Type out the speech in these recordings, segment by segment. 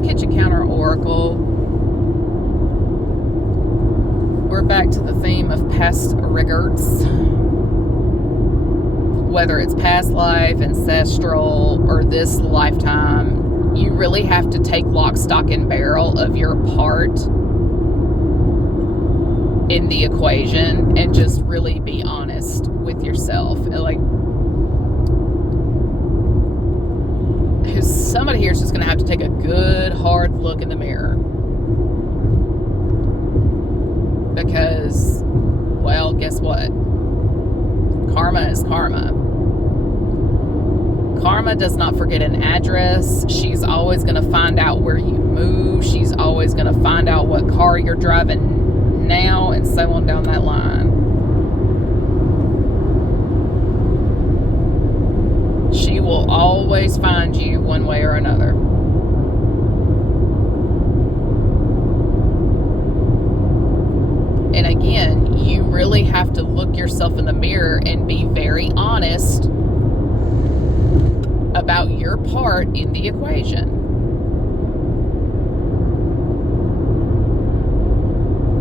It's Kitchen Counter Oracle. We're back to the theme of past records. Whether it's past life, ancestral, or this lifetime, you really have to take lock, stock, and barrel of your part in the equation and just really be honest with yourself. Like, somebody here is just going to have to take a good hard look in the mirror, because, well, guess what? Karma is karma. Karma does not forget an address. She's always going to find out where you move. She's always going to find out what car you're driving now, and so on down that line. She will always find you one way or another. And again, you really have to look yourself in the mirror and be very honest about your part in the equation.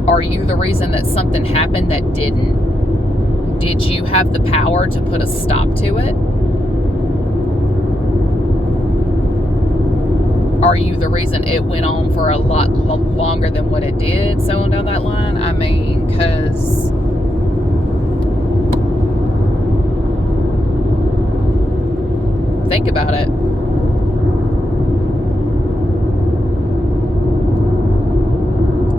Are you the reason that something happened that didn't? Did you have the power to put a stop to it? Are you the reason it went on for a lot longer than what it did, so on down that line? I mean, because think about it.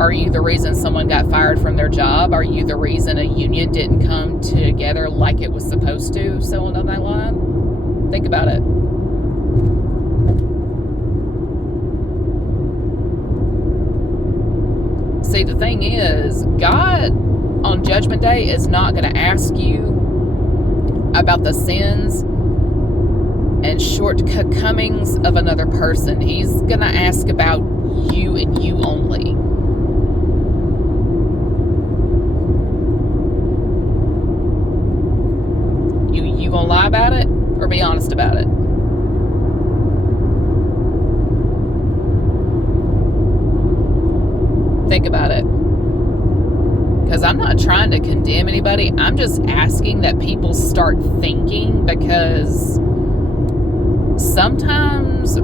Are you the reason someone got fired from their job? Are you the reason a union didn't come together like it was supposed to, so on down that line? Think about it. See, the thing is, God on Judgment Day is not going to ask you about the sins and shortcomings of another person. He's going to ask about you and you only. You going to lie about it or be honest about it? Think about it. Because I'm not trying to condemn anybody. I'm just asking that people start thinking, because sometimes,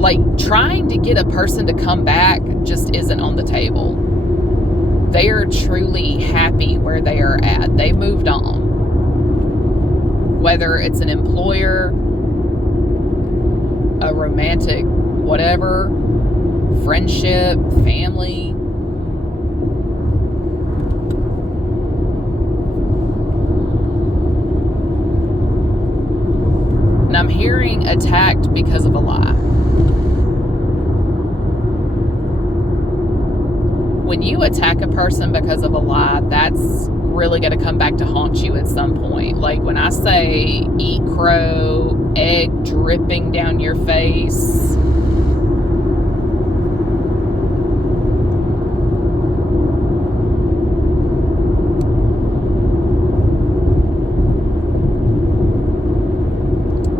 like, trying to get a person to come back just isn't on the table. They are truly happy where they are at. They moved on. Whether it's an employer, a romantic whatever, friendship, family. And I'm hearing attacked because of a lie. When you attack a person because of a lie, that's really going to come back to haunt you at some point. Like when I say eat crow, egg dripping down your face,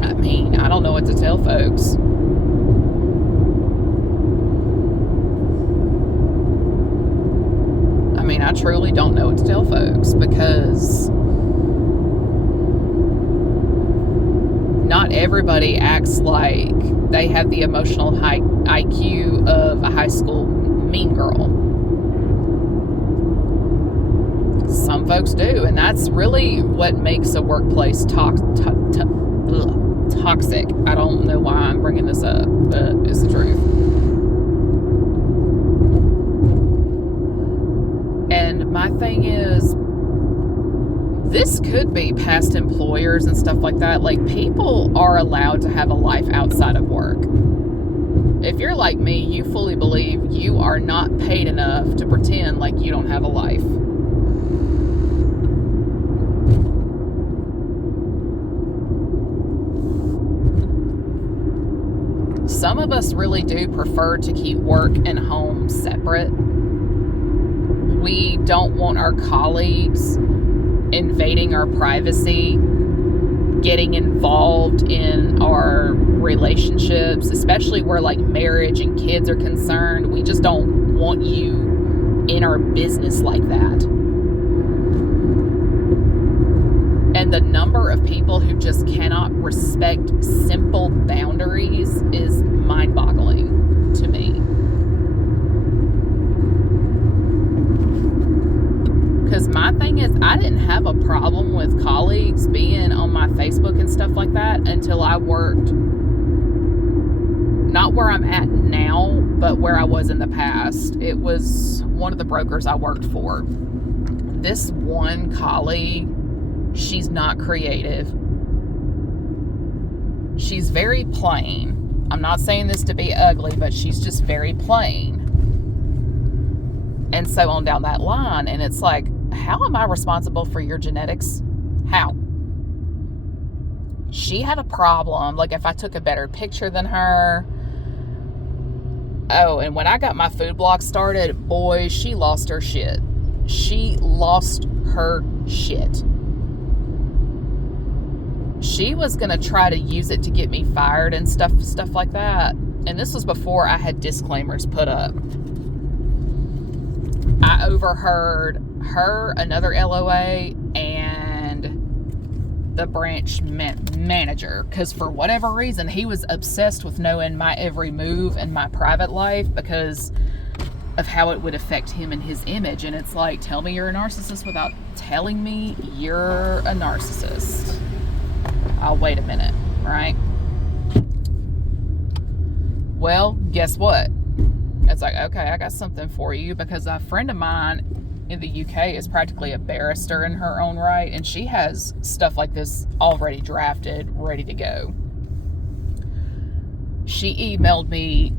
I mean, I don't know what to tell folks. I truly don't know what to tell folks, because not everybody acts like they have the emotional IQ of a high school mean girl. Some folks do, and that's really what makes a workplace toxic. I don't know why I'm bringing this up, but it's the truth. And my thing is, this could be past employers and stuff like that. Like, people are allowed to have a life outside of work. If you're like me, you fully believe you are not paid enough to pretend like you don't have a life. Some of us really do prefer to keep work and home separate. We don't want our colleagues invading our privacy, getting involved in our relationships, especially where like marriage and kids are concerned. We just don't want you in our business like that. And the number of people who just cannot respect simple boundaries is mind-boggling to me. Because my thing is, I didn't have a problem with colleagues being on my Facebook and stuff like that until I worked, not where I'm at now, but where I was in the past. It was one of the brokers I worked for. This one colleague, she's not creative. She's very plain. I'm not saying this to be ugly, but she's just very plain. And so on down that line, and it's like, how am I responsible for your genetics? How? She had a problem. Like, if I took a better picture than her. Oh, and when I got my food blog started, boy, she lost her shit. She lost her shit. She was going to try to use it to get me fired and stuff like that. And this was before I had disclaimers put up. I overheard her, another LOA, and the branch manager, because for whatever reason, he was obsessed with knowing my every move in my private life because of how it would affect him and his image. And it's like, tell me you're a narcissist without telling me you're a narcissist. I'll wait a minute, right? Well, guess what? It's like, okay, I got something for you, because a friend of mine in the UK is practically a barrister in her own right, and she has stuff like this already drafted, ready to go. She emailed me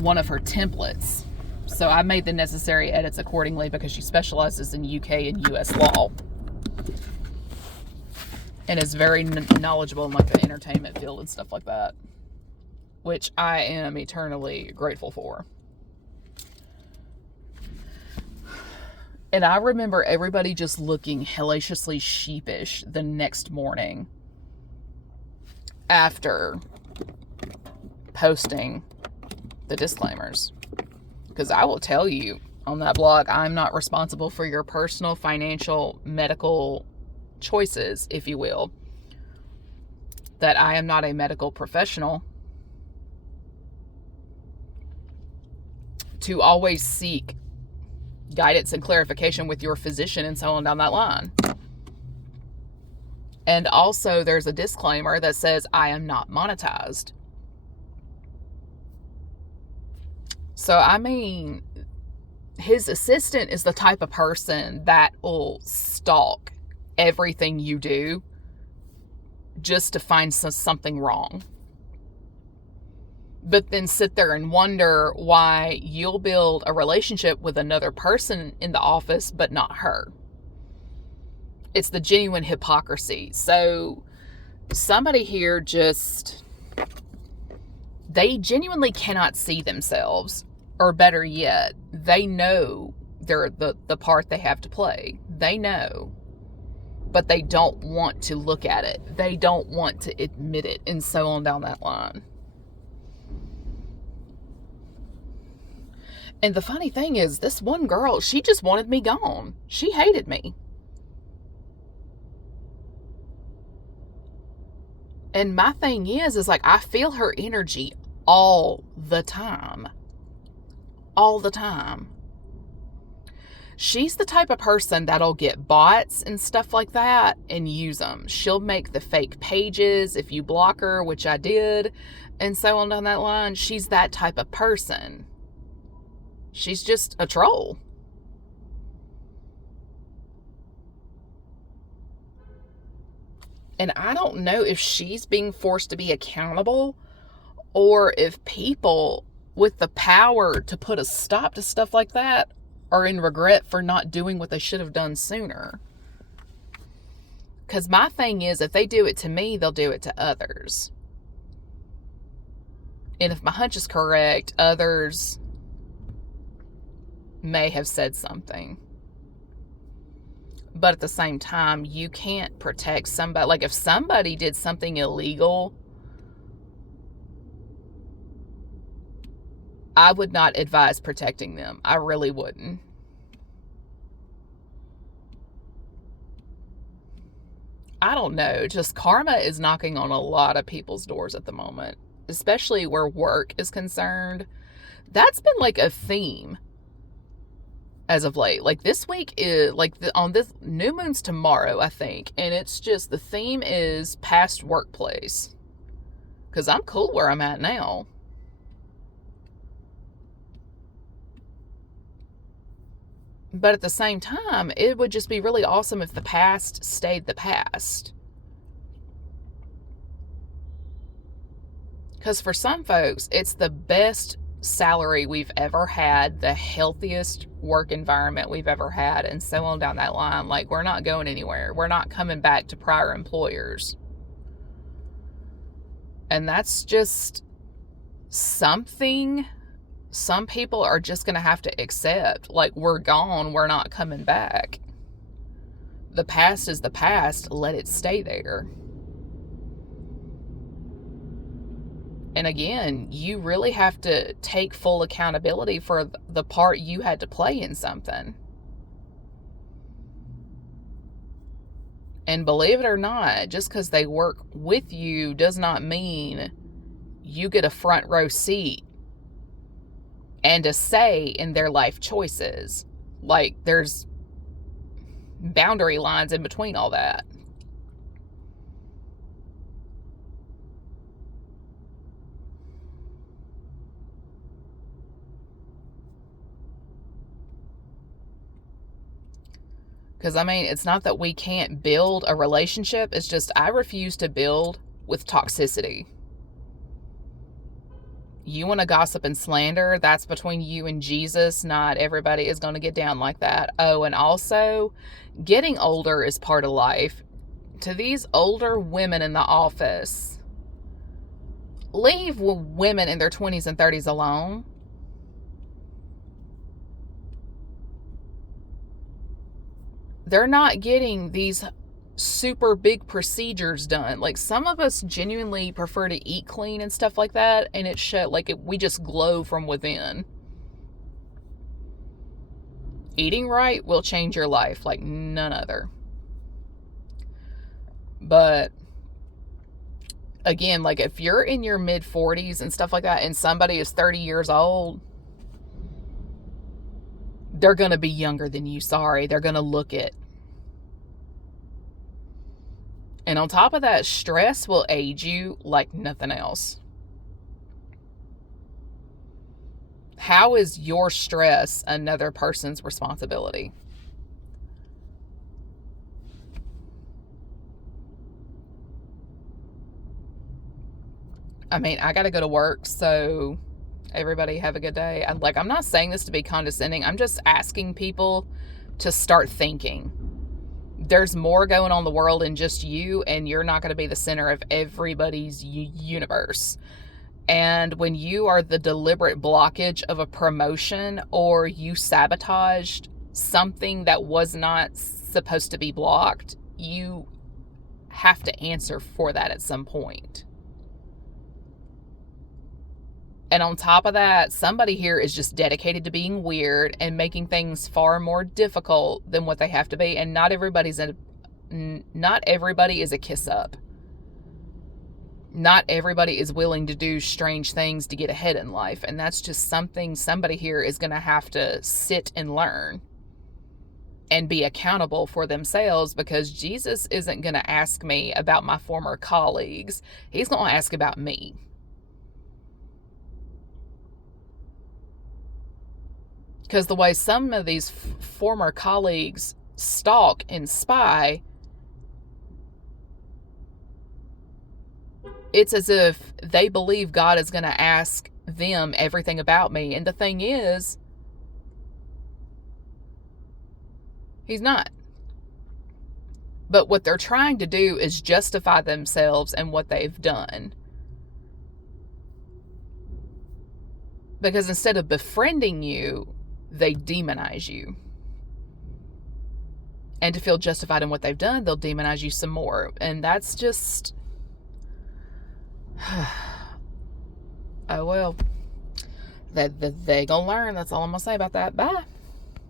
one of her templates, so I made the necessary edits accordingly because she specializes in UK and US law and is very knowledgeable in like the entertainment field and stuff like that, which I am eternally grateful for. And I remember everybody just looking hellaciously sheepish the next morning after posting the disclaimers. Because I will tell you on that blog, I'm not responsible for your personal, financial, medical choices, if you will. That I am not a medical professional. To always seek guidance and clarification with your physician and so on down that line. And also there's a disclaimer that says I am not monetized. So, I mean, his assistant is the type of person that will stalk everything you do just to find something wrong. But then sit there and wonder why you'll build a relationship with another person in the office, but not her. It's the genuine hypocrisy. So somebody here just, they genuinely cannot see themselves, or better yet, they know they're the part they have to play. They know, but they don't want to look at it. They don't want to admit it, and so on down that line. And the funny thing is, this one girl, she just wanted me gone. She hated me. And my thing is like, I feel her energy all the time. All the time. She's the type of person that'll get bots and stuff like that and use them. She'll make the fake pages if you block her, which I did, and so on down that line. She's that type of person. She's just a troll. And I don't know if she's being forced to be accountable or if people with the power to put a stop to stuff like that are in regret for not doing what they should have done sooner. Because my thing is, if they do it to me, they'll do it to others. And if my hunch is correct, others may have said something. But at the same time, you can't protect somebody. Like, if somebody did something illegal I would not advise protecting them. I really wouldn't. I don't know. Just karma is knocking on a lot of people's doors at the moment, especially where work is concerned. That's been like a theme as of late. Like this week is on this new moon's tomorrow, I think. And it's just the theme is past workplace. Because I'm cool where I'm at now. But at the same time, it would just be really awesome if the past stayed the past. Because for some folks, it's the best salary we've ever had, the healthiest work environment we've ever had, and so on down that line. Like, we're not going anywhere. We're not coming back to prior employers. And that's just something some people are just going to have to accept. Like, we're gone, we're not coming back. The past is the past, let it stay there. And again, you really have to take full accountability for the part you had to play in something. And believe it or not, just because they work with you does not mean you get a front row seat and a say in their life choices. Like, there's boundary lines in between all that. Because, I mean, it's not that we can't build a relationship. It's just I refuse to build with toxicity. You want to gossip and slander, that's between you and Jesus. Not everybody is going to get down like that. Oh, and also, getting older is part of life. To these older women in the office, leave women in their 20s and 30s alone. They're not getting these super big procedures done. Like, some of us genuinely prefer to eat clean and stuff like that, and it's we just glow from within. Eating right will change your life like none other. But again, like, if you're in your mid 40s and stuff like that and somebody is 30 years old, they're going to be younger than you. Sorry, they're going to look it. And on top of that, stress will age you like nothing else. How is your stress another person's responsibility? I mean, I got to go to work, so everybody have a good day. I'm not saying this to be condescending. I'm just asking people to start thinking. There's more going on in the world than just you, and you're not going to be the center of everybody's universe. And when you are the deliberate blockage of a promotion, or you sabotaged something that was not supposed to be blocked, you have to answer for that at some point. And on top of that, somebody here is just dedicated to being weird and making things far more difficult than what they have to be. And not everybody is a kiss up. Not everybody is willing to do strange things to get ahead in life. And that's just something somebody here is going to have to sit and learn and be accountable for themselves, because Jesus isn't going to ask me about my former colleagues. He's going to ask about me. Because the way some of these former colleagues stalk and spy, it's as if they believe God is going to ask them everything about me. And the thing is, He's not. But what they're trying to do is justify themselves and what they've done. Because instead of befriending you, they demonize you. And to feel justified in what they've done, they'll demonize you some more. And that's just... oh, well. They gonna learn. That's all I'm gonna say about that. Bye.